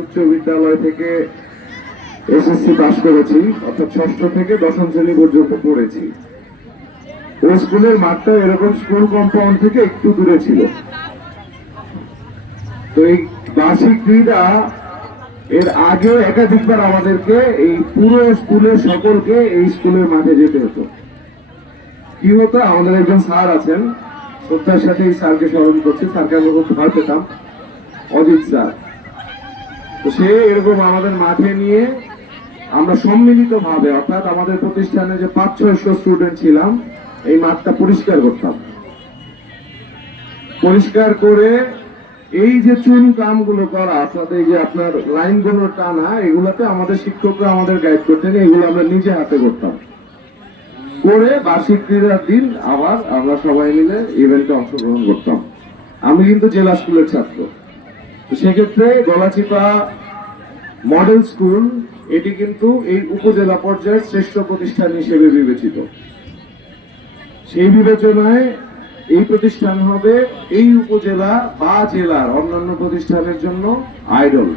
উচ্চ বিদ্যালয় থেকে এসএসসি পাশ করেছি, অর্থাৎ ষষ্ঠ থেকে দশম শ্রেণি পর্যন্ত পড়েছি। ওই স্কুলের মাঠটা এরকম স্কুল কম্পাউন্ড থেকে একটু দূরে ছিল। তো এই বার্ষিক ক্রীড়া এর আগে একাধিকবার আমাদেরকে এই পুরো স্কুলের সকলকে এই স্কুলের মাঠে যেতে হতো। কি হতো? আমাদের একজন স্যার আছেন। শ্রদ্ধার সাথে এই স্যারকে স্মরণ করছি। স্যারকে আমরা খুব ভয় পেতাম। অজিত স্যার। সে এরকম আমাদের মাঠে নিয়ে আমরা সম্মিলিত ভাবে অর্থাৎ আমাদের প্রতিষ্ঠানে যে পাঁচ ছয়শো স্টুডেন্ট ছিলাম, এই মাঠটা পরিষ্কার করতাম। পরিষ্কার করে এই যে চুন কামগুলো করা, অর্থাৎ এই যে আপনার লাইনগুলো টানা, এগুলাতে আমাদের শিক্ষকরা আমাদের গাইড করতেন, এগুলো আমরা নিজে হাতে করতাম। করে বার্ষিক ক্রীড়ার দিন আবার আমরা সবাই মিলে ইভেন্টে অংশগ্রহণ করতাম। আমি কিন্তু জেলা স্কুলের ছাত্র। সেক্ষেত্রে গলাচিপা মডেল স্কুল, এটি কিন্তু এই উপজেলা পর্যায়ের শ্রেষ্ঠ প্রতিষ্ঠান হিসেবে বিবেচিত। সেই বিবেচনায় এই প্রতিষ্ঠান হবে এই উপজেলা বা জেলার অন্যান্য প্রতিষ্ঠানের জন্য আইডল।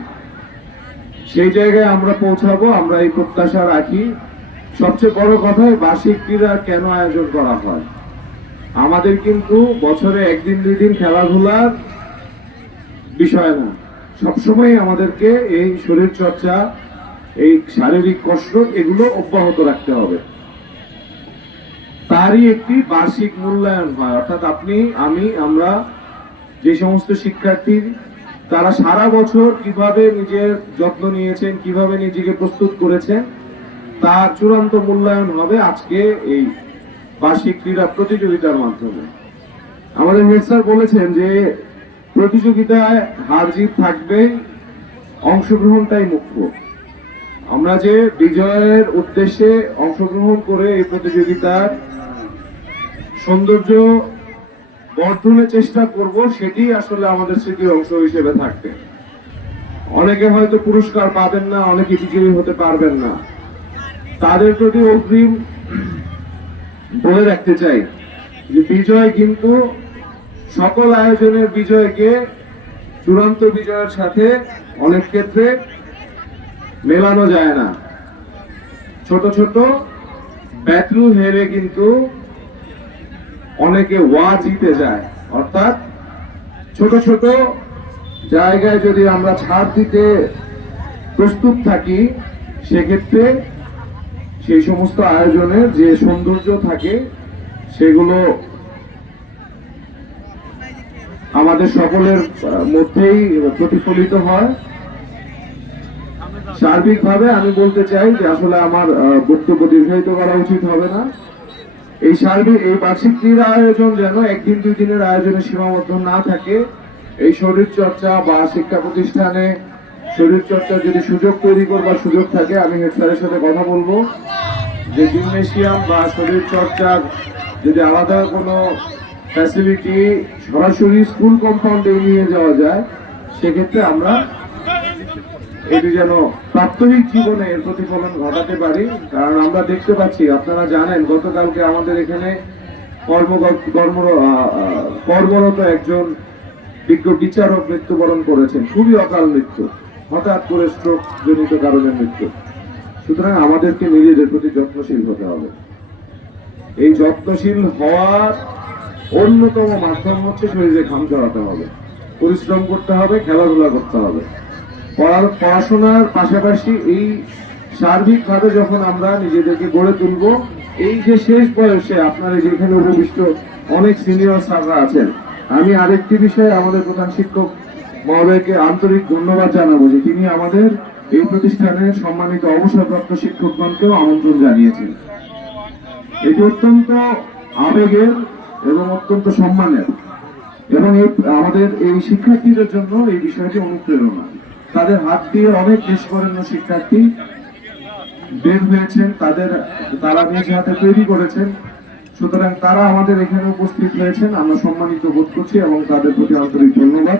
সেই জায়গায় আমরা পৌঁছাবো, আমরা এই প্রত্যাশা রাখি। সবচেয়ে বড় কথা বার্ষিক ক্রীড়া কেন আয়োজন করা হয়? আমাদের কিন্তু বছরে একদিন, দুই দিন খেলাধুলার বিষয় না সবসময় আমাদেরকে এই শরীর চর্চা, এই শারীরিক কষ্ট এগুলো অব্যাহত রাখতে হবে। তারই একটি বার্ষিক মূল্যায়ন হয়। অর্থাৎ আপনি, আমি, আমরা যে সমস্ত শিক্ষার্থী, তারা সারা বছর কীভাবে নিজের যত্ন নিয়েছেন, কীভাবে নিজেকে প্রস্তুত করেছেন, তার চূড়ান্ত মূল্যায়ন হবে আজকে এই বার্ষিক ক্রীড়া প্রতিযোগিতার মাধ্যমে। আমাদের হেড স্যার বলেছেন যে প্রতিযোগিতায় হার জিত থাকবে, অংশগ্রহণটাই মুখ্য। আমরা যে বিজয়ের উদ্দেশ্যে অংশগ্রহণ করে এই প্রতিযোগিতার সৌন্দর্য বর্ধনের চেষ্টা করব, সেটি আসলে আমাদের স্মৃতির অংশ হিসেবে থাকবে। অনেকে হয়তো পুরস্কার পাবেন না, অনেকে বিজয়ী হতে পারবেন না। তাদের প্রতি অগ্রিম বলে রাখতে চাই যে বিজয় কিন্তু সকল আয়োজনের বিজয়কে চূড়ান্ত বিজয়ের সাথে অনেক ক্ষেত্রে মেলানো যায় না। ছোট ছোট ব্যাটল হেরে কিন্তু অনেকে ওয়া জিতে যায়। অর্থাৎ ছোট ছোট জায়গায় যদি আমরা ছাড় দিতে প্রস্তুত থাকি, সেক্ষেত্রে সেই সমস্ত আয়োজনের যে সৌন্দর্য থাকে, সেগুলো আমাদের সকলের মধ্যেই প্রতিফলিত হয়। সার্বিকভাবে আমি বলতে চাই যে আসলে আমার বক্তব্য দীর্ঘায়িত করা উচিত হবে না। এই সার্বিক এই বার্ষিক ক্রীড়া আয়োজন যেন একদিন, দুই দিনের আয়োজনে সীমাবদ্ধ না থাকে, এই শরীর চর্চা বা শিক্ষা প্রতিষ্ঠানে শরীর চর্চার যদি সুযোগ তৈরি করবার সুযোগ থাকে, আমি হেড স্যারের সাথে কথা বলব। যে জিমনেশিয়াম বা শরীর চর্চার যদি আলাদা কোনো ফ্যাসিলিটি সরাসরি স্কুল কম্পাউন্ডে নিয়ে যাওয়া যায়, সেক্ষেত্রে আমরা এটি যেন প্রাত্যহিক জীবনে এর প্রতিফলন ঘটাতে পারি। কারণ আমরা দেখতে পাচ্ছি, আপনারা জানেন, গতকালকে আমাদের এখানে কর্ম কর্মরত একজন বিজ্ঞ বিচারক মৃত্যুবরণ করেছেন। খুবই অকাল মৃত্যু, হঠাৎ করে স্ট্রোক জনিত কারণে মৃত্যু। সুতরাং আমাদেরকে নিজেদের প্রতি যত্নশীল হতে হবে। এই যত্নশীল হওয়ার অন্যতম মাধ্যম হচ্ছে শরীরে ঘাম ঝরাতে হবে। পরিশ্রম করতে হবে, খেলাধুলা করতে হবে। পড়া- পড়াশোনার পাশাপাশি এই সার্বিকভাবে যখন আমরা নিজেদেরকে গড়ে তুলব, এই যে শেষ বয়সে আপনারা যেখানে উপবিষ্ট অনেক সিনিয়র স্যাররা আছেন, আমি আরেকটি বিষয়ে আমাদের প্রধান শিক্ষক মহোদয়কে আন্তরিক ধন্যবাদ জানাব যে তিনি আমাদের এই প্রতিষ্ঠানের সম্মানিত অবসরপ্রাপ্ত শিক্ষকগণকেও আমন্ত্রণ জানিয়েছেন। এটি অত্যন্ত আবেগের এবং অত্যন্ত সম্মানের। এবং এই, আমাদের এই শিক্ষার্থীদের জন্য এই বিষয়টি অনুপ্রেরণা। তাদের হাত দিয়ে অনেক নিষ্করণ্য শিক্ষার্থী বের হয়েছেন, তাদের, তারা নিজ হাতে তৈরি করেছেন। সুতরাং তারা আমাদের এখানে উপস্থিত হয়েছেন, আমরা সম্মানিত বোধ করছি এবং তাদের প্রতি আন্তরিক ধন্যবাদ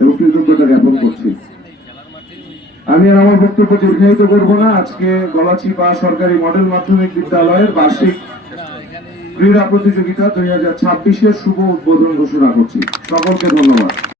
এবং কৃতজ্ঞতা জ্ঞাপন করছি। আমি আর আমার বক্তব্য দীর্ঘায়িত করব না। আজকে গলাচিপা সরকারি মডেল মাধ্যমিক বিদ্যালয়ের বার্ষিক ক্রীড়া প্রতিযোগিতা দুই হাজার ছাব্বিশের শুভ উদ্বোধন ঘোষণা করছি। সকলকে ধন্যবাদ।